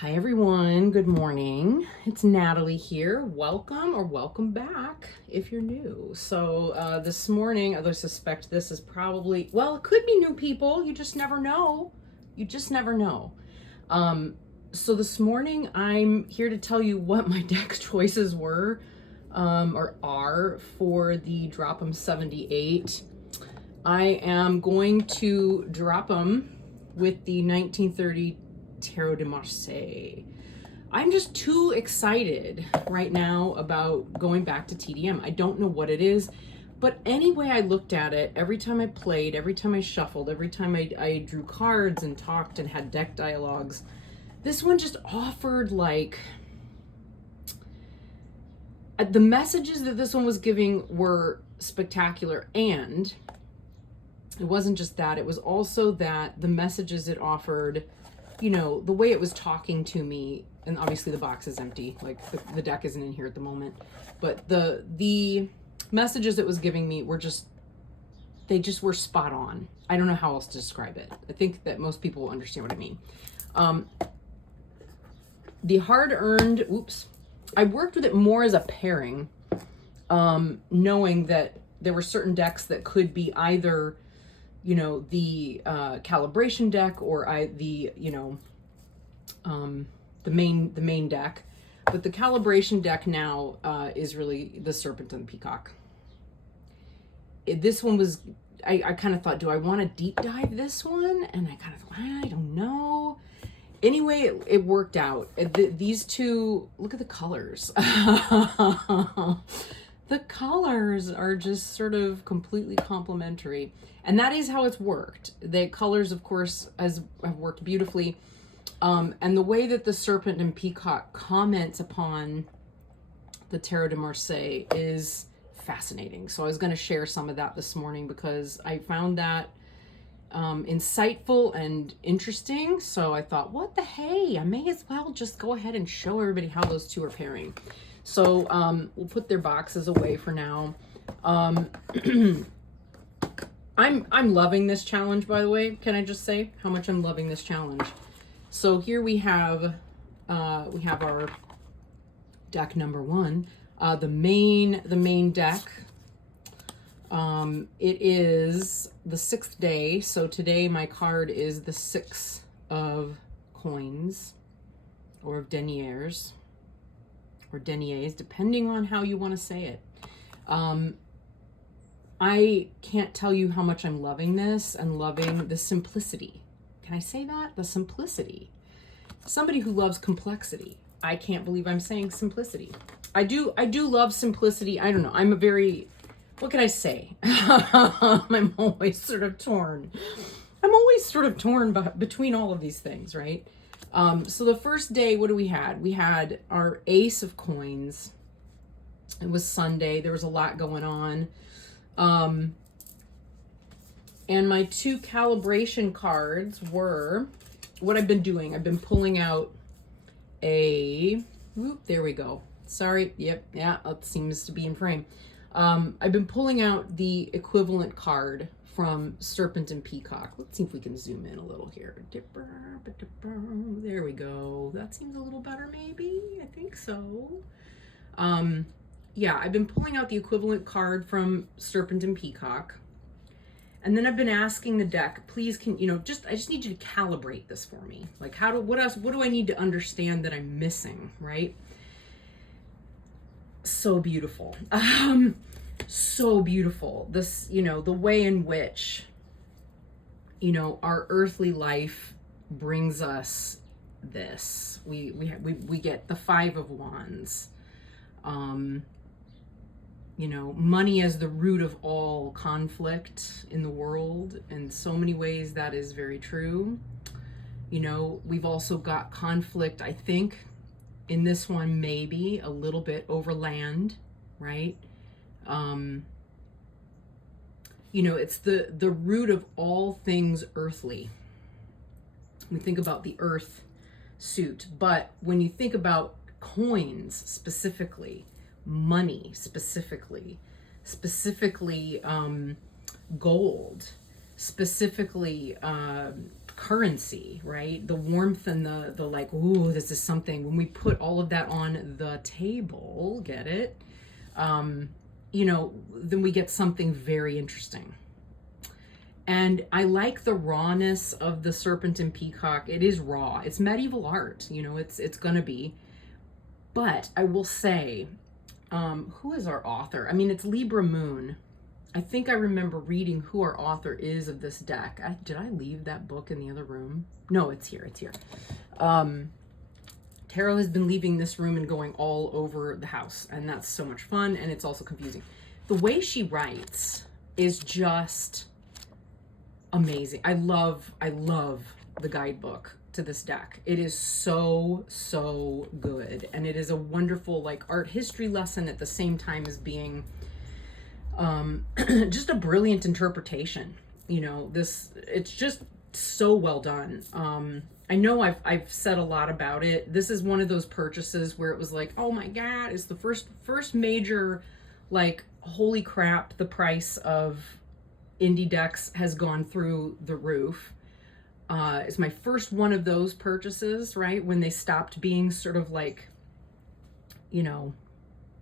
Hi everyone, good morning. It's Natalie here. Welcome or welcome back if you're new. So this morning, I suspect this is probably, well, it could be new people. You just never know. You just never know. So this morning, I'm here to tell you what my deck choices were or are for the Drop 'em 78. I am going to drop them with the 1930 Tarot de Marseille. I'm just too excited right now about going back to TDM. I don't know what it is, but any way I looked at it, every time I played, every time I shuffled, every time I drew cards and talked and had deck dialogues, this one just offered like, the messages that this one was giving were spectacular. And it wasn't just that, it was also that the messages it offered, you know, the way it was talking to me, and obviously the box is empty, like the deck isn't in here at the moment, but the messages it was giving me were just, they just were spot on. I don't know how else to describe it. I think that most people will understand what I mean. The hard-earned, I worked with it more as a pairing, knowing that there were certain decks that could be either, you know, the calibration deck or the main deck. But the calibration deck now is really the Serpent and Peacock. This one was, I kind of thought, do I want to deep dive this one? And I kind of thought, I don't know. Anyway, it worked out. These two, look at the colors. The colors are just sort of completely complementary. And that is how it's worked. The colors, of course, have worked beautifully. And the way that the Serpent and Peacock comments upon the Tarot de Marseille is fascinating. So I was going to share some of that this morning because I found that insightful and interesting. So I thought, what the hey, I may as well just go ahead and show everybody how those two are pairing. So we'll put their boxes away for now. I'm loving this challenge, by the way. Can I just say how much I'm loving this challenge? So here we have our deck number one, the main deck. It is the 6th day. So today my card is the 6 of coins, or of deniers, or deniers, depending on how you want to say it. I can't tell you how much I'm loving this and loving the simplicity. Can I say that? The simplicity. Somebody who loves complexity. I can't believe I'm saying simplicity. I do love simplicity. I don't know. I'm a very, what can I say? I'm always sort of torn. I'm always sort of torn between all of these things, right? So the first day, what do we had? We had our Ace of Coins. It was Sunday. There was a lot going on. And my two calibration cards were what I've been doing. I've been pulling out there we go. Sorry. Yep. Yeah. It seems to be in frame. I've been pulling out the equivalent card from Serpent and Peacock. Let's see if we can zoom in a little here. There we go. That seems a little better, maybe. I think so. Yeah, I've been pulling out the equivalent card from Serpent and Peacock. And then I've been asking the deck, please, I just need you to calibrate this for me. Like, what do I need to understand that I'm missing, right? So beautiful. So beautiful. This, the way in which, our earthly life brings us this. We get the 5 of Wands. Money as the root of all conflict in the world. In so many ways, that is very true. We've also got conflict, I think, in this one, maybe a little bit over land, right? It's the root of all things earthly. We think about the earth suit, but when you think about coins specifically, money specifically gold, specifically currency, right? The warmth and the like, ooh, this is something. When we put all of that on the table, get it? You know, then we get something very interesting. And I like the rawness of the Serpent and Peacock. It is raw. It's medieval art, you know, it's gonna be. But I will say, who is our author? I mean, it's Libra Moon. I think I remember reading who our author is of this deck. Did I leave that book in the other room? No, it's here. It's here. Tarot has been leaving this room and going all over the house, and that's so much fun, and it's also confusing. The way she writes is just amazing. I love the guidebook to this deck. It is so good, and it is a wonderful like art history lesson at the same time as being just a brilliant interpretation. You know, it's just so well done. I know I've said a lot about it. This is one of those purchases where it was like, oh my God, it's the first major, like, holy crap, the price of indie decks has gone through the roof. It's my first one of those purchases, right? When they stopped being sort of like, you know,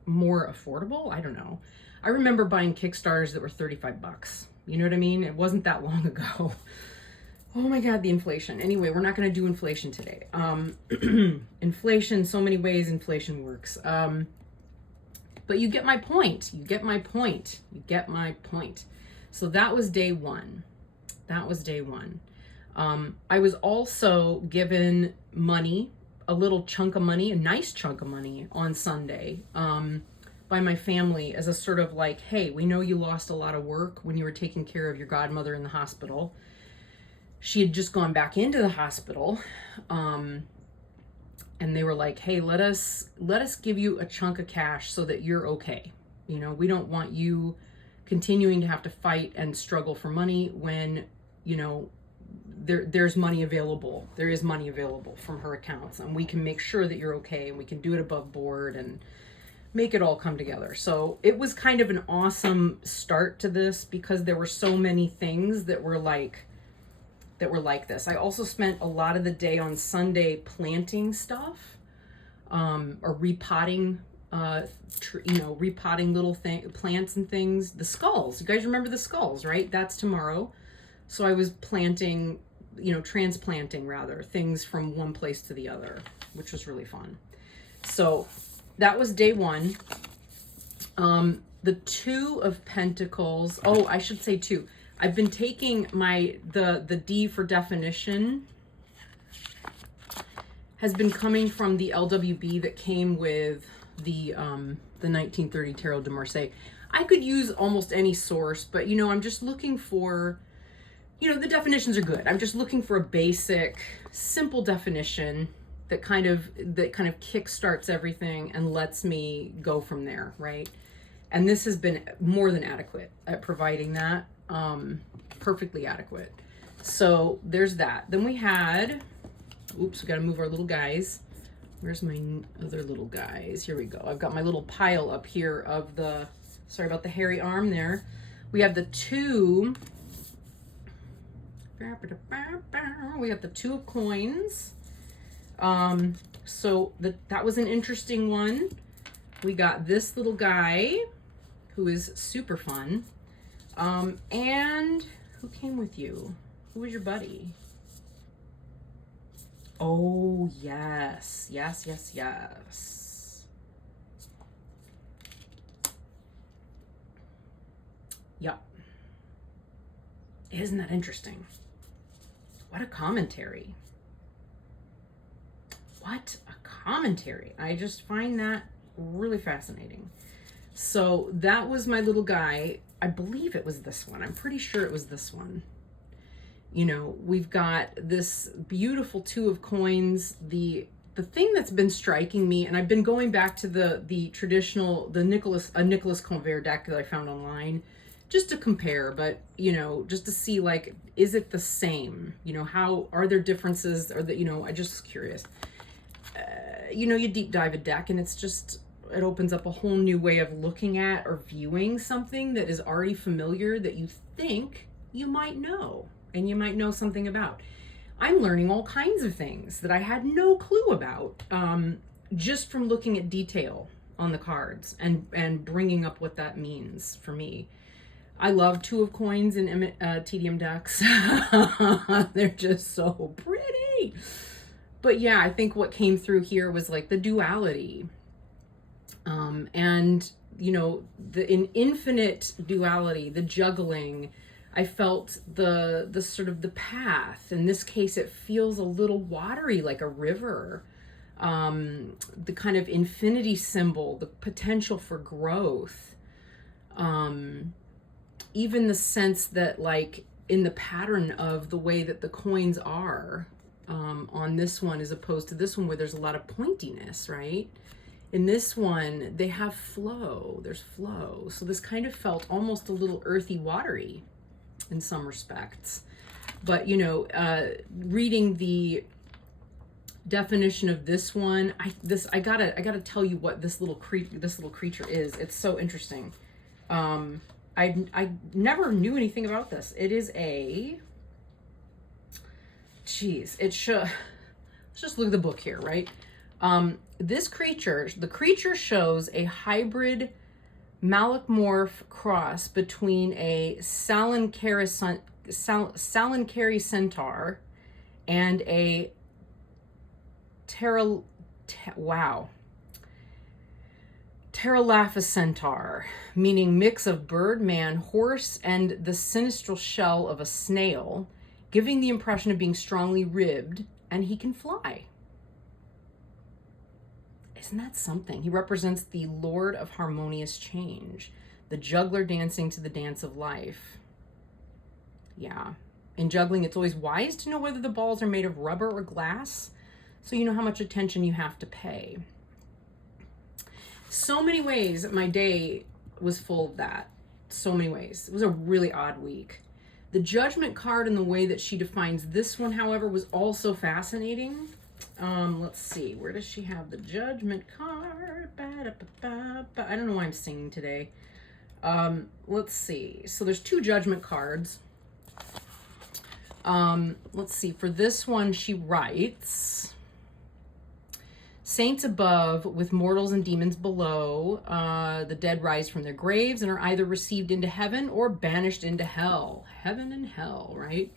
more affordable. I don't know. I remember buying Kickstarters that were $35. You know what I mean? It wasn't that long ago. Oh my God, the inflation. Anyway, we're not going to do inflation today. Inflation, so many ways inflation works. But you get my point. You get my point. You get my point. So that was day one. That was day one. I was also given money, a little chunk of money, a nice chunk of money on Sunday, by my family as a sort of like, hey, we know you lost a lot of work when you were taking care of your godmother in the hospital. She had just gone back into the hospital. And they were like, hey, let us give you a chunk of cash so that you're okay. You know, we don't want you continuing to have to fight and struggle for money when, you know, there's money available. There is money available from her accounts, and we can make sure that you're okay, and we can do it above board and make it all come together. So it was kind of an awesome start to this because there were so many things that were like this. I also spent a lot of the day on Sunday planting stuff, or repotting, repotting little plants and things. The skulls, you guys remember the skulls, right? That's tomorrow. So I was planting, transplanting rather, things from one place to the other, which was really fun. So that was day one. The Two of Pentacles. Oh, I should say two. I've been taking the D for definition has been coming from the LWB that came with the 1930 Tarot de Marseille. I could use almost any source, but I'm just looking for, the definitions are good. I'm just looking for a basic, simple definition that kind of kickstarts everything and lets me go from there, right? And this has been more than adequate at providing that. Perfectly adequate. So there's that. Then we had, oops, we got to move our little guys. Where's my other little guys? Here we go. I've got my little pile up here of sorry about the hairy arm there. We have the two, we got the Two of Coins. So that was an interesting one. We got this little guy who is super fun. And who came with you? Who was your buddy? Oh, yes. Yes. Yep. Isn't that interesting? What a commentary. What a commentary. I just find that really fascinating. So that was my little guy. I believe it was this one. I'm pretty sure it was this one. We've got this beautiful Two of Coins. The thing that's been striking me, and I've been going back to the traditional, Nicholas Convert deck that I found online, just to compare, but just to see, like, is it the same? How are there differences? Or I just was curious. You deep dive a deck, and it opens up a whole new way of looking at or viewing something that is already familiar that you think you might know and you might know something about. I'm learning all kinds of things that I had no clue about, just from looking at detail on the cards and bringing up what that means for me. I love Two of Coins in TDM decks. They're just so pretty. But yeah, I think what came through here was like the duality. And, you know, in infinite duality, the juggling, I felt the sort of the path. In this case, it feels a little watery, like a river. The kind of infinity symbol, the potential for growth. Even the sense that, like, in the pattern of the way that the coins are on this one, as opposed to this one where there's a lot of pointiness, right? In this one, they have flow. There's flow. So this kind of felt almost a little earthy, watery in some respects. But, you know, reading the definition of this one, I gotta tell you what this little creature is. It's so interesting. I never knew anything about this. It is a, let's just look at the book here, right? This creature, the creature shows a hybrid malachmorph cross between a Salankari centaur and a Terralapha centaur, meaning mix of bird, man, horse, and the sinistral shell of a snail, giving the impression of being strongly ribbed, and he can fly. Isn't that something? He represents the Lord of harmonious change, the juggler dancing to the dance of life. Yeah. In juggling, it's always wise to know whether the balls are made of rubber or glass, so you know how much attention you have to pay. So many ways my day was full of that. So many ways. It was a really odd week. The Judgment card and the way that she defines this one, however, was also fascinating. Let's see. Where does she have the Judgment card? I don't know why I'm singing today. Let's see. So there's two Judgment cards. Let's see. For this one, she writes, saints above with mortals and demons below. The dead rise from their graves and are either received into heaven or banished into hell. Heaven and hell, right?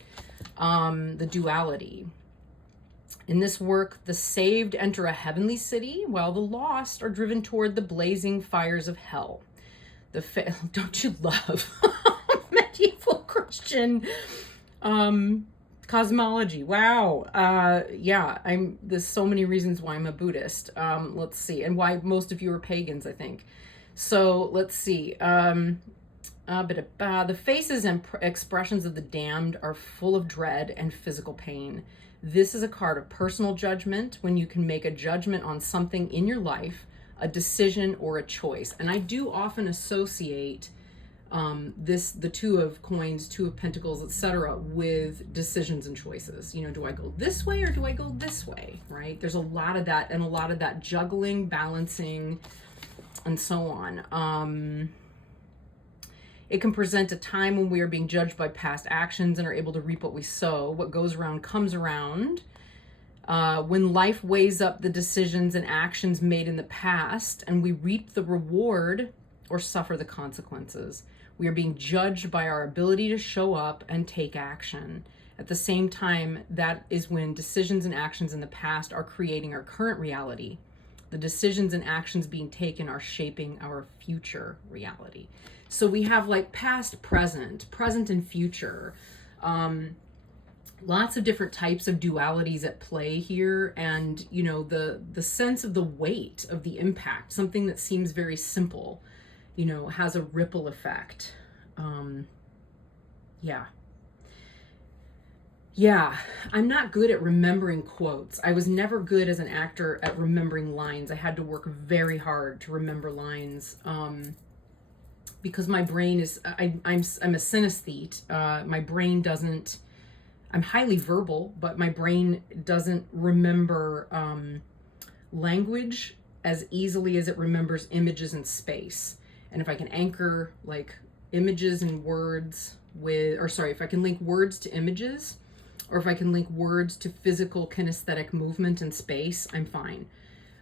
The duality. In this work, the saved enter a heavenly city, while the lost are driven toward the blazing fires of hell. Don't you love medieval Christian cosmology? Wow. Yeah, there's so many reasons why I'm a Buddhist. Let's see, and why most of you are pagans, I think. So let's see. The faces and expressions of the damned are full of dread and physical pain. This is a card of personal judgment, when you can make a judgment on something in your life, a decision or a choice. And I do often associate the Two of Coins, Two of Pentacles, etc., with decisions and choices. You know, do I go this way or do I go this way, right? There's a lot of that, and a lot of that juggling, balancing, and so on. It can present a time when we are being judged by past actions and are able to reap what we sow. What goes around comes around. When life weighs up the decisions and actions made in the past, and we reap the reward or suffer the consequences. We are being judged by our ability to show up and take action. At the same time, that is when decisions and actions in the past are creating our current reality. The decisions and actions being taken are shaping our future reality. So we have like past, present and future. Lots of different types of dualities at play here. And, you know, the sense of the weight of the impact, something that seems very simple, you know, has a ripple effect. Yeah, I'm not good at remembering quotes. I was never good as an actor at remembering lines. I had to work very hard to remember lines. Because my brain is, I'm a synesthete. My brain doesn't, I'm highly verbal, but my brain doesn't remember language as easily as it remembers images and space. And if I can anchor like images and words if I can link words to images, or if I can link words to physical kinesthetic movement in space, I'm fine.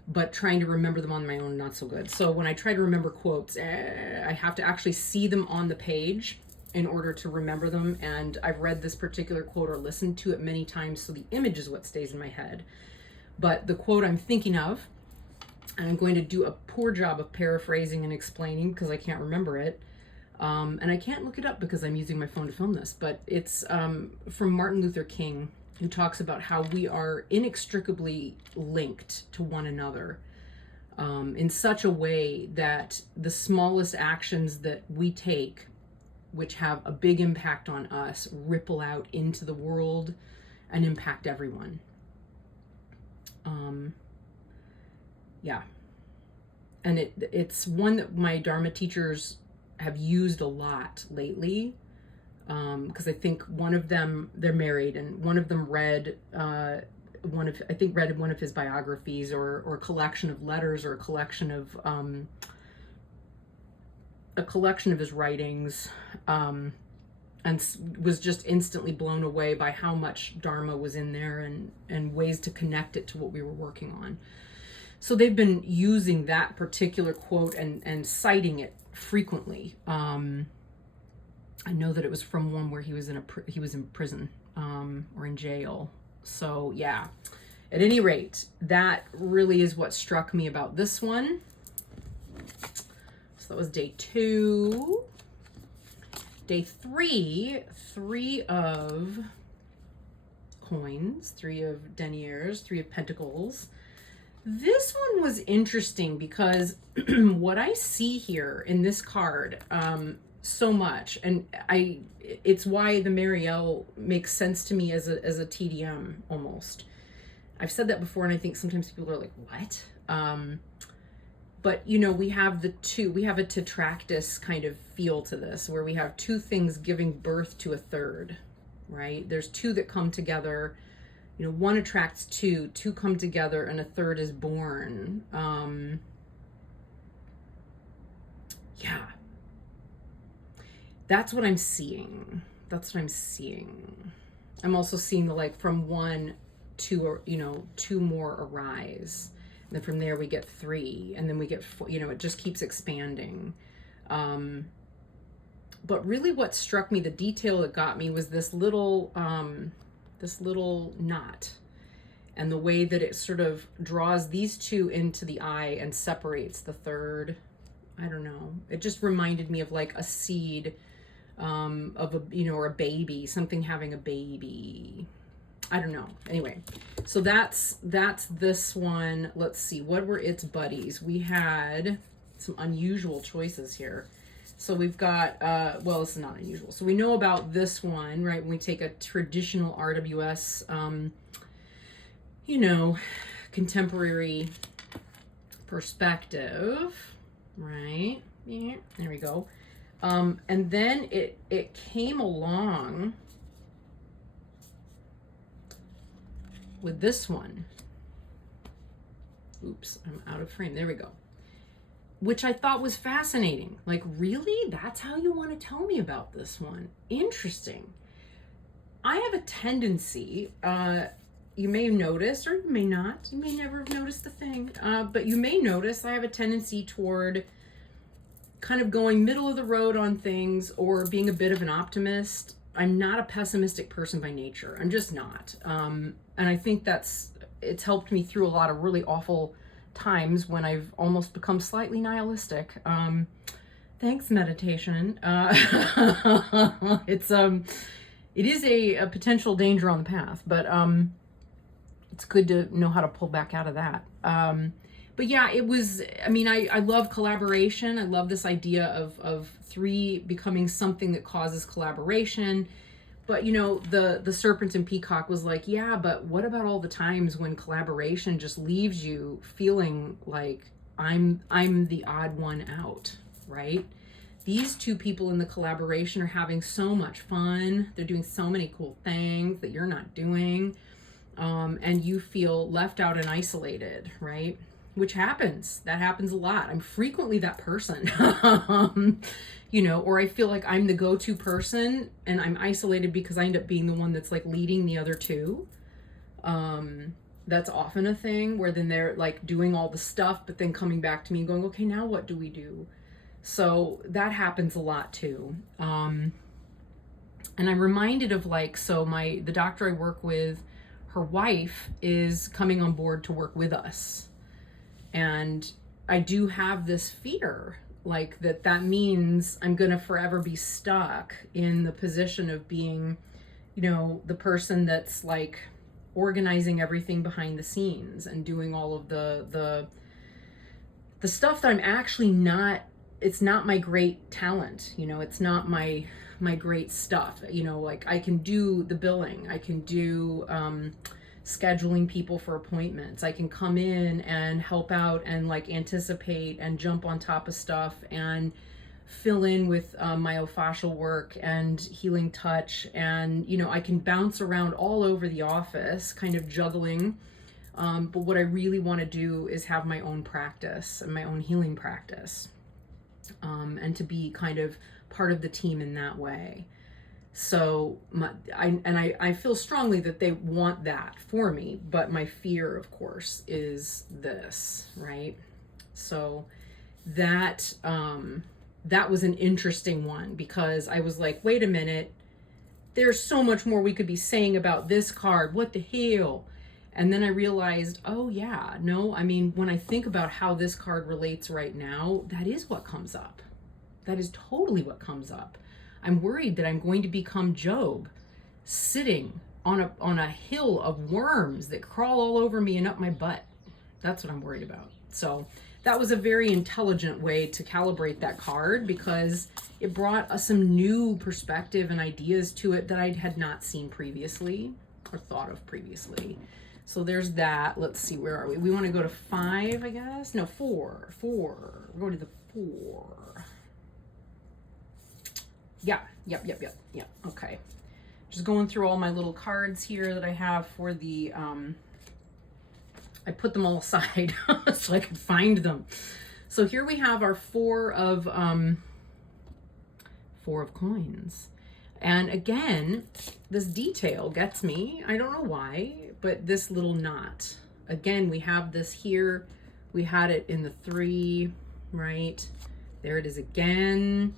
But trying to remember them on my own, not so good. So when I try to remember quotes, I have to actually see them on the page in order to remember them. And I've read this particular quote or listened to it many times, so the image is what stays in my head. But the quote I'm thinking of, and I'm going to do a poor job of paraphrasing and explaining because I can't remember it. And I can't look it up because I'm using my phone to film this, but it's from Martin Luther King, who talks about how we are inextricably linked to one another in such a way that the smallest actions that we take, which have a big impact on us, ripple out into the world and impact everyone. Yeah. And it's one that my Dharma teachers have used a lot lately. Because I think one of them, they're married, and one of them read one of his biographies or a collection of letters or a collection of his writings, and was just instantly blown away by how much Dharma was in there and ways to connect it to what we were working on. So they've been using that particular quote and citing it frequently. I know that it was from one where he was in prison or in jail. So yeah, at any rate, that really is what struck me about this one. So that was day 2. Day 3, 3 of coins, 3 of deniers, 3 of pentacles. This one was interesting because what I see here in this card, so much, and it's why the Marielle makes sense to me as a TDM almost. I've said that before, and I think sometimes people are like, what? But you know, we have a tetractys kind of feel to this, where we have 2 things giving birth to a third, right? There's 2 that come together. You know, 1 attracts 2, 2 come together, and a third is born. Yeah. That's what I'm seeing. I'm also seeing from 1 to, 2 more arise. And then from there we get 3, and then we get 4, it just keeps expanding. But really what struck me, the detail that got me, was this little knot, and the way that it sort of draws these 2 into the eye and separates the third. I don't know. It just reminded me of like a seed, of a, or a baby, something having a baby. I don't know. Anyway, so that's this one. Let's see, what were its buddies? We had some unusual choices here. So we've got, well, this is not unusual. So we know about this one, right? When we take a traditional RWS, contemporary perspective, right? Yeah, there we go. And then it came along with this one. Oops, I'm out of frame. There we go. Which I thought was fascinating. Like, really? That's how you want to tell me about this one? Interesting. I have a tendency, you may have noticed, or you may not, you may never have noticed the thing, but you may notice I have a tendency toward kind of going middle of the road on things, or being a bit of an optimist. I'm not a pessimistic person by nature. I'm just not. And I think it's helped me through a lot of really awful times when I've almost become slightly nihilistic. Thanks, meditation. It is a potential danger on the path, but it's good to know how to pull back out of that. But yeah, it was, I love collaboration. I love this idea of 3 becoming something that causes collaboration. But the Serpent and Peacock was like, yeah, but what about all the times when collaboration just leaves you feeling like I'm the odd one out, right? These 2 people in the collaboration are having so much fun. They're doing so many cool things that you're not doing. And you feel left out and isolated, right? which happens. That happens a lot. I'm frequently that person. You know, or I feel like I'm the go-to person and I'm isolated because I end up being the one that's like leading the other two. That's often a thing where then they're like doing all the stuff, but then coming back to me and going, okay, now what do we do? So that happens a lot too. And I'm reminded of like, so the doctor I work with, her wife is coming on board to work with us. And I do have this fear, like that means I'm going to forever be stuck in the position of being, you know, the person that's like organizing everything behind the scenes and doing all of the stuff that I'm actually not, it's not my great talent, you know, it's not my great stuff, you know, like I can do the billing, I can do scheduling people for appointments, I can come in and help out and like anticipate and jump on top of stuff and fill in with myofascial work and healing touch, and you know, I can bounce around all over the office kind of juggling, but what I really want to do is have my own practice and my own healing practice, and to be kind of part of the team in that way. So I feel strongly that they want that for me, but my fear, of course, is this, right? So that was an interesting one, because I was like, wait a minute, there's so much more we could be saying about this card. What the hell? And then I realized, oh yeah, no, I mean, when I think about how this card relates right now, that is what comes up. That is totally what comes up. I'm worried that I'm going to become Job, sitting on a hill of worms that crawl all over me and up my butt. That's what I'm worried about. So that was a very intelligent way to calibrate that card, because it brought us some new perspective and ideas to it that I had not seen previously or thought of previously. So there's that. Let's see, where are we? We want to go to 5, I guess. No, 4. We're going to the 4. Yeah. Okay. Just going through all my little cards here that I have for the, I put them all aside so I could find them. So here we have our 4 of coins. And again, this detail gets me. I don't know why, but this little knot. Again, we have this here. We had it in the 3, right? There it is again.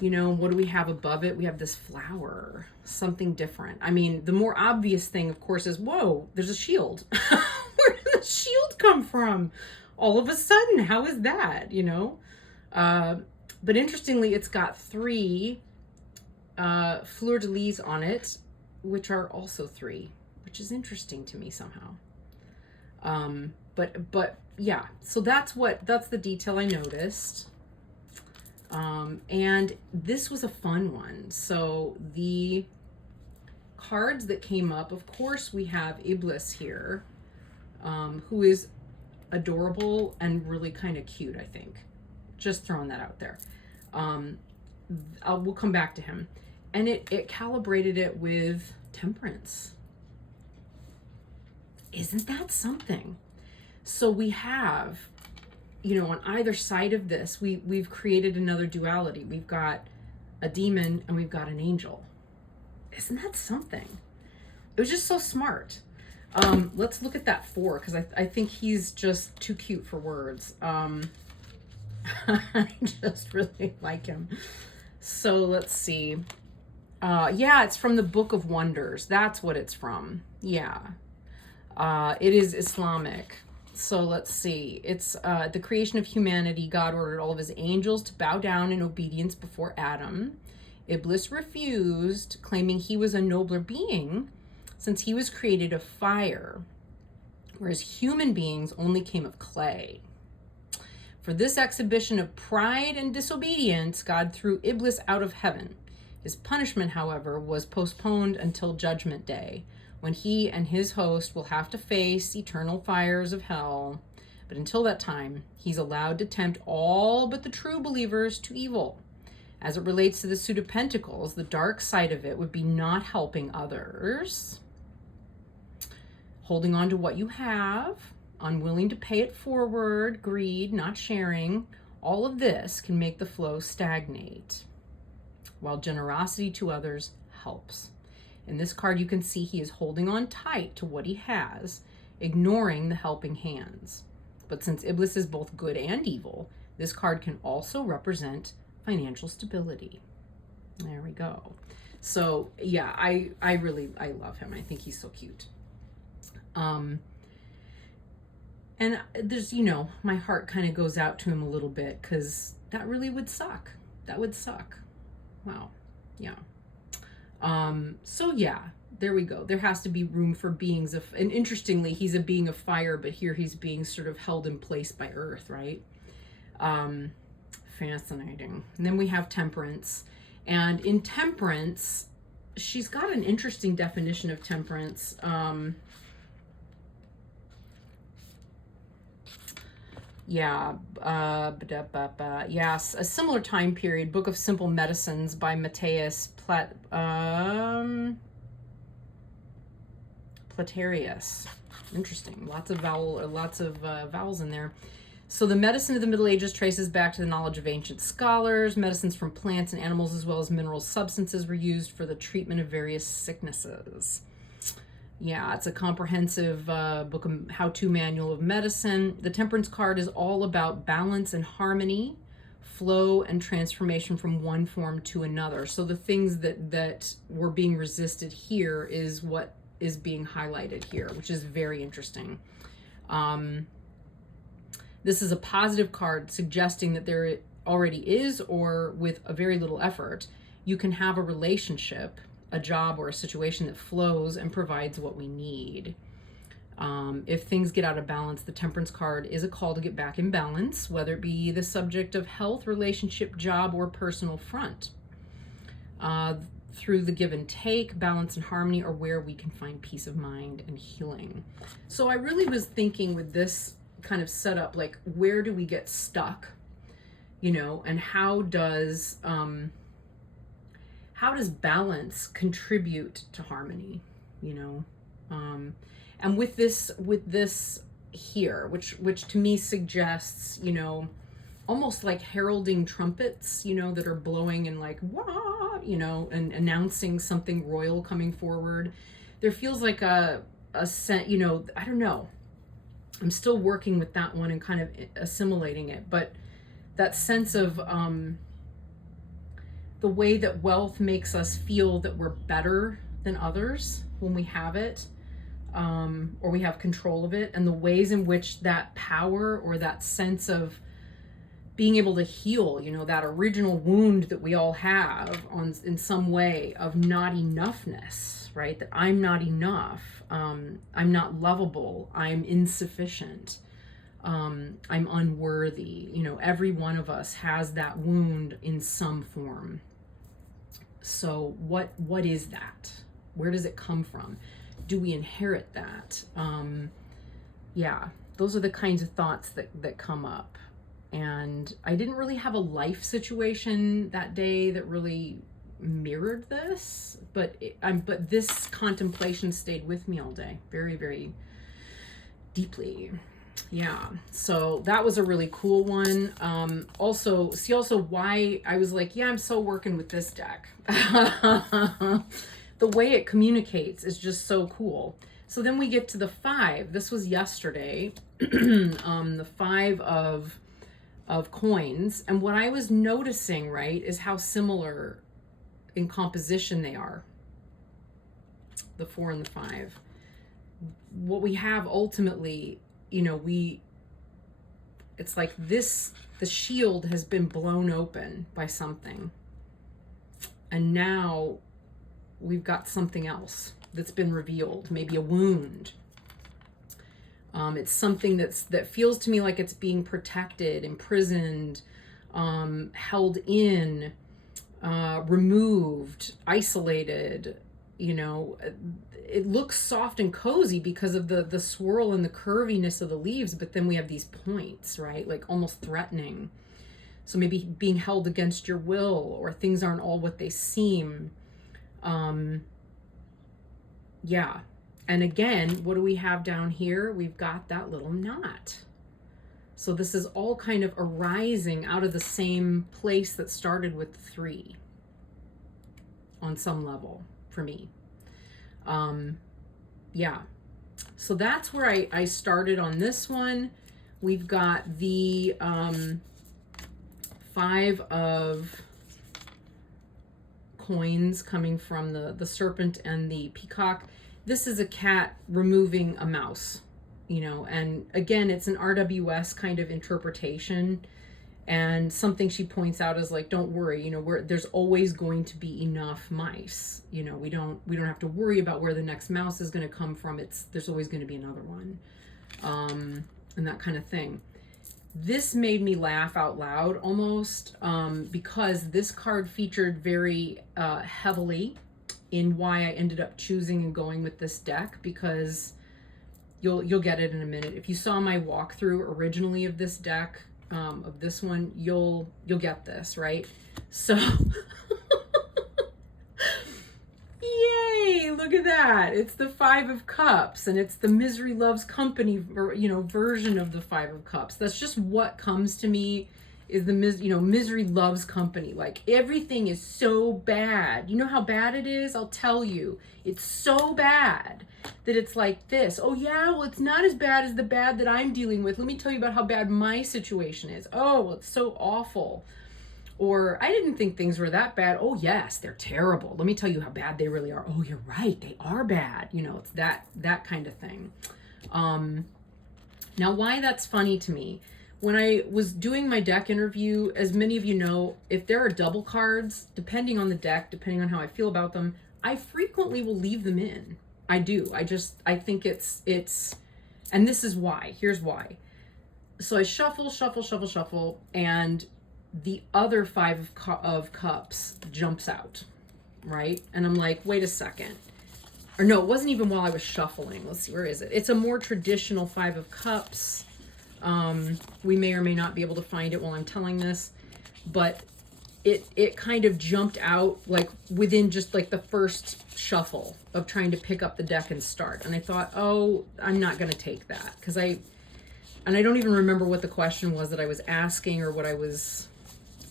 You know, what do we have above it? We have this flower, something different. I mean, the more obvious thing, of course, is, whoa, there's a shield. Where did the shield come from? All of a sudden, how is that, you know? But interestingly, it's got 3 fleur-de-lis on it, which are also 3, which is interesting to me somehow. But yeah, so that's the detail I noticed. And this was a fun one. So the cards that came up, of course, we have Iblis here, who is adorable and really kind of cute, I think. Just throwing that out there. We'll come back to him. And it calibrated it with Temperance. Isn't that something? So we have, you know, on either side of this, we've created another duality. We've got a demon and we've got an angel. Isn't that something? It was just so smart. Let's look at that 4, because I think he's just too cute for words. I just really like him. So let's see. Yeah, it's from the Book of Wonders. That's what it's from. Yeah. It is Islamic. So let's see. It's the creation of humanity. God ordered all of his angels to bow down in obedience before Adam. Iblis refused, claiming he was a nobler being since he was created of fire, whereas human beings only came of clay. For this exhibition of pride and disobedience, God threw Iblis out of heaven. His punishment, however, was postponed until Judgment Day, when he and his host will have to face eternal fires of hell. But until that time, he's allowed to tempt all but the true believers to evil. As it relates to the suit of pentacles, the dark side of it would be not helping others, holding on to what you have, unwilling to pay it forward, greed, not sharing, all of this can make the flow stagnate, while generosity to others helps. In this card, you can see he is holding on tight to what he has, ignoring the helping hands. But since Iblis is both good and evil, this card can also represent financial stability. There we go. So yeah, I love him. I think he's so cute. And there's, you know, my heart kind of goes out to him a little bit, because that really would suck. That would suck. Wow. Yeah. So yeah, there we go. There has to be room for beings of, and interestingly, he's a being of fire, but here he's being sort of held in place by earth, right? Fascinating. And then we have temperance. And in temperance, she's got an interesting definition of temperance. Yes, a similar time period, Book of Simple Medicines by Matthias Platerius. Interesting. Lots of vowels in there. So the medicine of the Middle Ages traces back to the knowledge of ancient scholars. Medicines from plants and animals as well as mineral substances were used for the treatment of various sicknesses. Yeah, it's a comprehensive book of how-to manual of medicine. The Temperance card is all about balance and harmony, flow and transformation from one form to another. So the things that were being resisted here is what is being highlighted here, which is very interesting. This is a positive card suggesting that there already is, or with a very little effort, you can have a relationship, a job, or a situation that flows and provides what we need. If things get out of balance, the Temperance card is a call to get back in balance, whether it be the subject of health, relationship, job, or personal front. Through the give and take, balance and harmony are where we can find peace of mind and healing. So I really was thinking with this kind of setup, like, where do we get stuck, you know, and how does balance contribute to harmony, you know? And with this here, which to me suggests, you know, almost like heralding trumpets, you know, that are blowing and like, wah, you know, and announcing something royal coming forward. There feels like a sense, you know, I don't know. I'm still working with that one and kind of assimilating it, but that sense of the way that wealth makes us feel that we're better than others when we have it, or we have control of it, and the ways in which that power or that sense of being able to heal, you know, that original wound that we all have in some way of not enoughness, right? That I'm not enough. I'm not lovable. I'm insufficient. I'm unworthy. You know, every one of us has that wound in some form. So what is that? Where does it come from? Do we inherit that? Yeah, those are the kinds of thoughts that come up. And I didn't really have a life situation that day that really mirrored this, but this contemplation stayed with me all day, very, very deeply. Yeah, so that was a really cool one. Also why I was like, yeah, I'm so working with this deck. The way it communicates is just so cool. So then we get to the 5. This was yesterday. The 5 of coins. And what I was noticing, right, is how similar in composition they are. The 4 and the 5. What we have ultimately, you know, it's like this, the shield has been blown open by something. And now we've got something else that's been revealed, maybe a wound. It's something that feels to me like it's being protected, imprisoned, held in, removed, isolated. You know, it looks soft and cozy because of the swirl and the curviness of the leaves, but then we have these points, right? Like almost threatening. So maybe being held against your will, or things aren't all what they seem. Yeah. And again, what do we have down here? We've got that little knot. So this is all kind of arising out of the same place that started with 3 on some level for me. Yeah. So that's where I started on this one. We've got the 5 of coins coming from the serpent and the peacock. This is a cat removing a mouse, you know, and again, it's an RWS kind of interpretation. And something she points out is like, don't worry, you know, there's always going to be enough mice. You know, we don't have to worry about where the next mouse is going to come from. There's always going to be another one, and that kind of thing. This made me laugh out loud almost, because this card featured very heavily in why I ended up choosing and going with this deck, because you'll get it in a minute. If you saw my walkthrough originally of this deck, of this one, you'll get this, right? So yay, look at that. It's the 5 of Cups, and it's the Misery Loves Company, or, you know, version of the 5 of Cups. That's just what comes to me, is the Misery Loves Company. Like, everything is so bad. You know how bad it is? I'll tell you. It's so bad that it's like this. Oh yeah, well, it's not as bad as the bad that I'm dealing with. Let me tell you about how bad my situation is. Oh, well, it's so awful. Or, I didn't think things were that bad. Oh yes, they're terrible. Let me tell you how bad they really are. Oh, you're right, they are bad. You know, it's that kind of thing. Now, why that's funny to me, when I was doing my deck interview, as many of you know, if there are double cards, depending on the deck, depending on how I feel about them, I frequently will leave them in. I do. I think it's, and this is why. Here's why. So I shuffle, and the other 5 of Cups jumps out, right? And I'm like, wait a second. Or no, it wasn't even while I was shuffling. Let's see, where is it? It's a more traditional 5 of Cups. We may or may not be able to find it while I'm telling this, but it kind of jumped out like within just like the first shuffle of trying to pick up the deck and start. And I thought, oh, I'm not going to take that, because I don't even remember what the question was that I was asking or what I was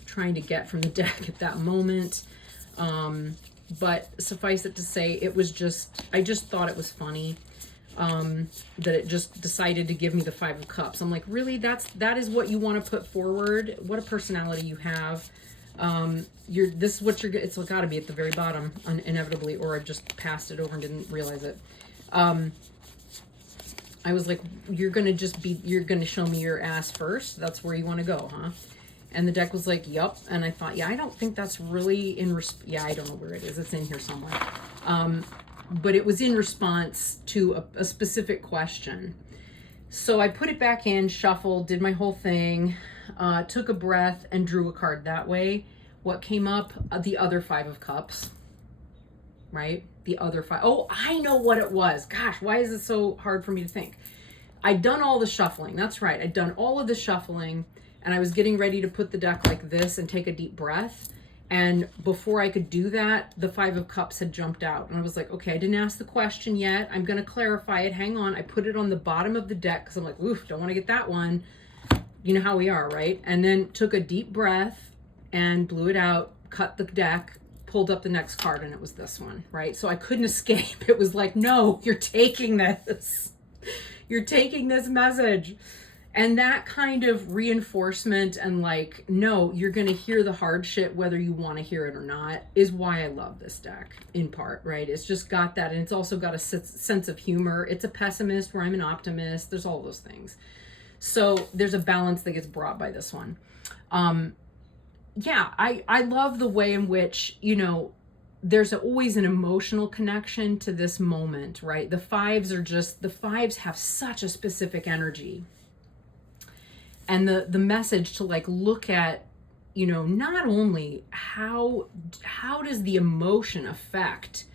trying to get from the deck at that moment. But suffice it to say, it was just, I just thought it was funny, that it just decided to give me the 5 of Cups. I'm like, really? That is what you want to put forward? What a personality you have. This is what you're, it's got to be at the very bottom, inevitably, or I've just passed it over and didn't realize it. I was like, you're going to show me your ass first? That's where you want to go, huh? And the deck was like, yup. And I thought, yeah, I don't think that's really yeah, I don't know where it is. It's in here somewhere. But it was in response to a specific question. So I put it back in, shuffled, did my whole thing, took a breath, and drew a card that way. What came up? The other 5 of Cups, right? The other 5. Oh, I know what it was. Gosh, why is it so hard for me to think? I'd done all the shuffling. That's right. I'd done all of the shuffling, and I was getting ready to put the deck like this and take a deep breath. And before I could do that, the 5 of Cups had jumped out. And I was like, okay, I didn't ask the question yet. I'm going to clarify it. Hang on. I put it on the bottom of the deck because I'm like, oof, don't want to get that one. You know how we are, right? And then took a deep breath and blew it out, cut the deck, pulled up the next card, and it was this one, right? So I couldn't escape. It was like, no, you're taking this. You're taking this message. And that kind of reinforcement and like, no, you're going to hear the hard shit whether you want to hear it or not, is why I love this deck, in part, right? It's just got that, and it's also got a sense of humor. It's a pessimist where I'm an optimist. There's all those things. So there's a balance that gets brought by this one. Yeah, I love the way in which, you know, there's always an emotional connection to this moment, right? The 5s have such a specific energy. And the message to like look at, you know, not only how does the emotion affect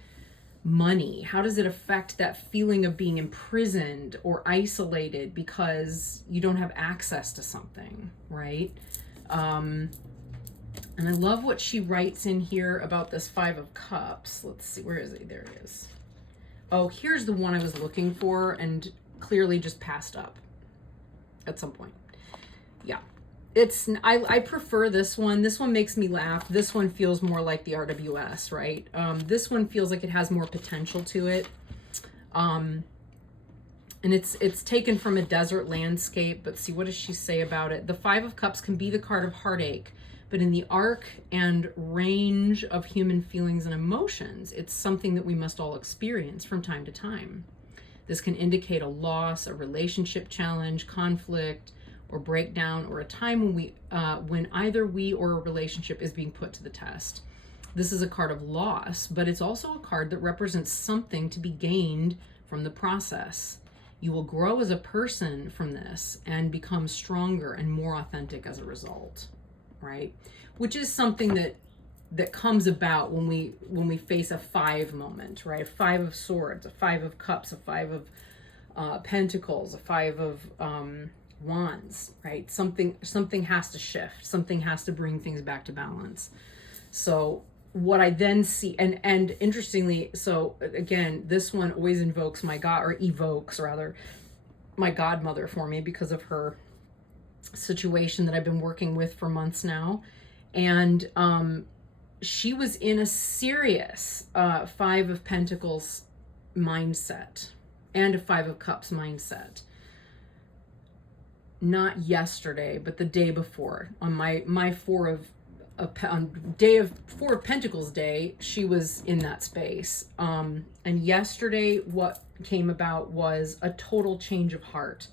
money? How does it affect that feeling of being imprisoned or isolated because you don't have access to something, right? And I love what she writes in here about this 5 of Cups. Let's see, where is it? There it is. Oh, here's the one I was looking for and clearly just passed up at some point. Yeah. I prefer this one. This one makes me laugh. This one feels more like the RWS, right? This one feels like it has more potential to it. And it's taken from a desert landscape, but see, what does she say about it? The Five of Cups can be the card of heartache, but in the arc and range of human feelings and emotions, it's something that we must all experience from time to time. This can indicate a loss, a relationship challenge, conflict, or breakdown, or a time when either we or a relationship is being put to the test. This is a card of loss, but it's also a card that represents something to be gained from the process. You will grow as a person from this and become stronger and more authentic as a result, right? Which is something that comes about when we face a 5 moment, right? A 5 of Swords, a 5 of Cups, a 5 of Pentacles, a 5 of Wands, right? Something has to shift. Something has to bring things back to balance. So what I then see, and interestingly, so again, this one always evokes my godmother for me because of her situation that I've been working with for months now. And she was in a serious 5 of Pentacles mindset and a 5 of Cups mindset. Not yesterday, but the day before, on my day of 4 of Pentacles day, she was in that space. And yesterday, what came about was a total change of heart.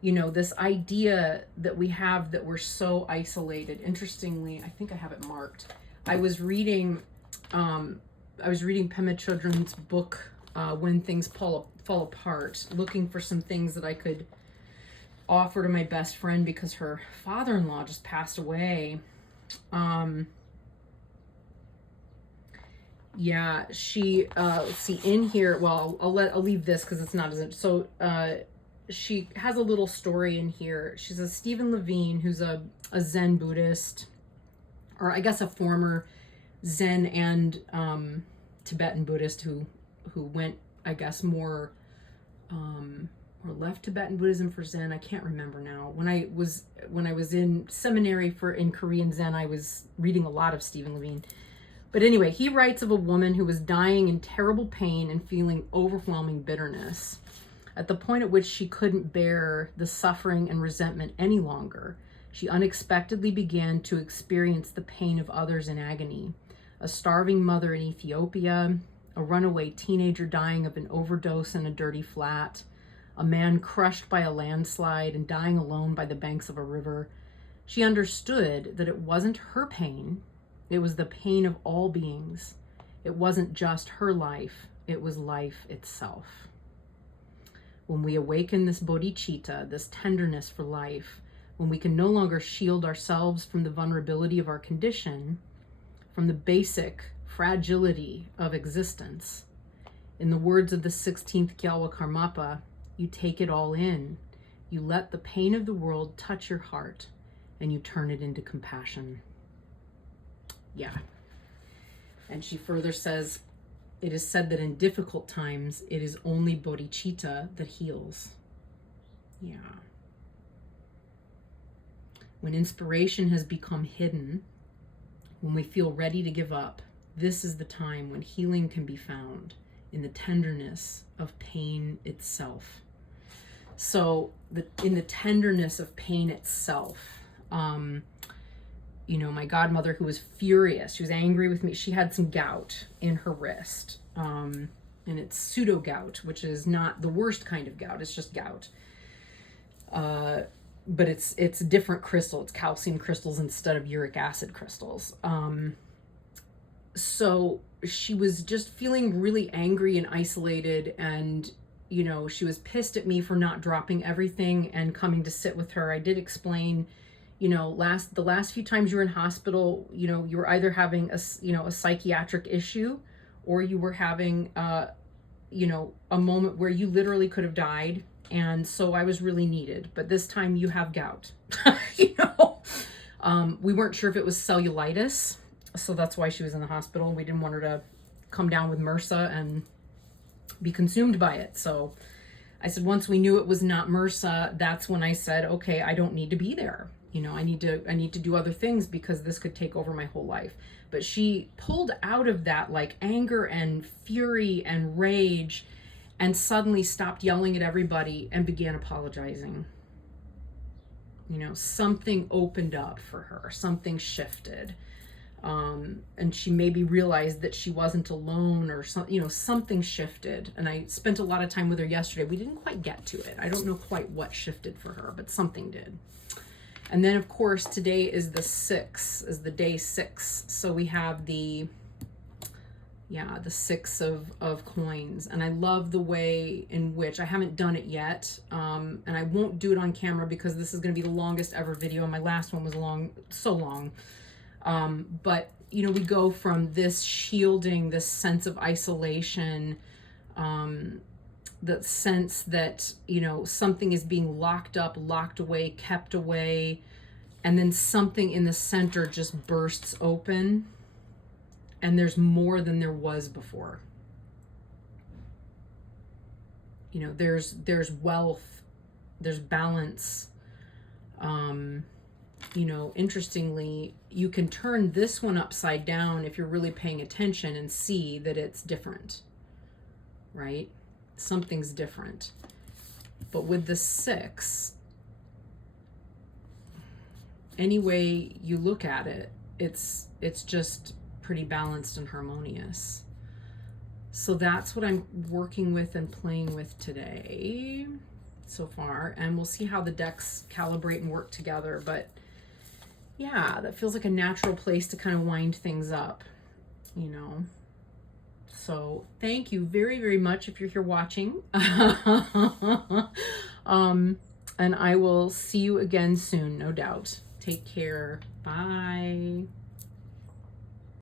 You know, this idea that we have that we're so isolated. Interestingly, I think I have it marked. I was reading Pema Chodron's book, When Things Fall Apart, looking for some things that I could offer to my best friend because her father-in-law just passed away. Yeah, she let's see, in here, well, I'll leave this because it's not as so she has a little story in here. She says Stephen Levine, who's a Zen Buddhist, or I guess a former Zen and Tibetan Buddhist who went, I guess, more or left Tibetan Buddhism for Zen. I can't remember now. When I was in seminary in Korean Zen, I was reading a lot of Stephen Levine. But anyway, he writes of a woman who was dying in terrible pain and feeling overwhelming bitterness. At the point at which she couldn't bear the suffering and resentment any longer, she unexpectedly began to experience the pain of others in agony. A starving mother in Ethiopia, a runaway teenager dying of an overdose in a dirty flat, a man crushed by a landslide and dying alone by the banks of a river. She understood that it wasn't her pain, it was the pain of all beings. It wasn't just her life, it was life itself. When we awaken this bodhicitta, this tenderness for life, when we can no longer shield ourselves from the vulnerability of our condition, from the basic fragility of existence, in the words of the 16th Gyalwa Karmapa, you take it all in. You let the pain of the world touch your heart, and you turn it into compassion. Yeah. And she further says, it is said that in difficult times, it is only bodhicitta that heals. Yeah. When inspiration has become hidden, when we feel ready to give up, this is the time when healing can be found in the tenderness of pain itself. So in the tenderness of pain itself, you know, my godmother, who was furious, she was angry with me. She had some gout in her wrist, and it's pseudo gout, which is not the worst kind of gout. It's just gout. But it's a different crystal. It's calcium crystals instead of uric acid crystals. So she was just feeling really angry and isolated, and you know, she was pissed at me for not dropping everything and coming to sit with her. I did explain, you know, the last few times you were in hospital, you know, you were either having a psychiatric issue, or you were having you know, a moment where you literally could have died. And so I was really needed, but this time you have gout. You know, we weren't sure if it was cellulitis, so that's why she was in the hospital. We didn't want her to come down with MRSA and be consumed by it. So I said, once we knew it was not MRSA, that's when I said, okay, I don't need to be there. You know, I need to do other things because this could take over my whole life. But she pulled out of that like anger and fury and rage, and suddenly stopped yelling at everybody and began apologizing. You know, something opened up for her, something shifted. And she maybe realized that she wasn't alone, or some, you know, something shifted. And I spent a lot of time with her yesterday. We didn't quite get to it. I don't know quite what shifted for her, but something did. And then of course today is the 6, is the day 6. So we have the 6 of coins. And I love the way in which, I haven't done it yet. And I won't do it on camera because this is going to be the longest ever video. My last one was so long. But, you know, we go from this shielding, this sense of isolation, the sense that, you know, something is being locked up, locked away, kept away, and then something in the center just bursts open, and there's more than there was before. You know, there's wealth, there's balance. You know, interestingly, you can turn this one upside down if you're really paying attention and see that it's different, right? Something's different. But with the 6, any way you look at it, it's just pretty balanced and harmonious. So that's what I'm working with and playing with today so far, and we'll see how the decks calibrate and work together. But yeah, that feels like a natural place to kind of wind things up, you know. So thank you very, very much if you're here watching. And I will see you again soon, no doubt. Take care. Bye.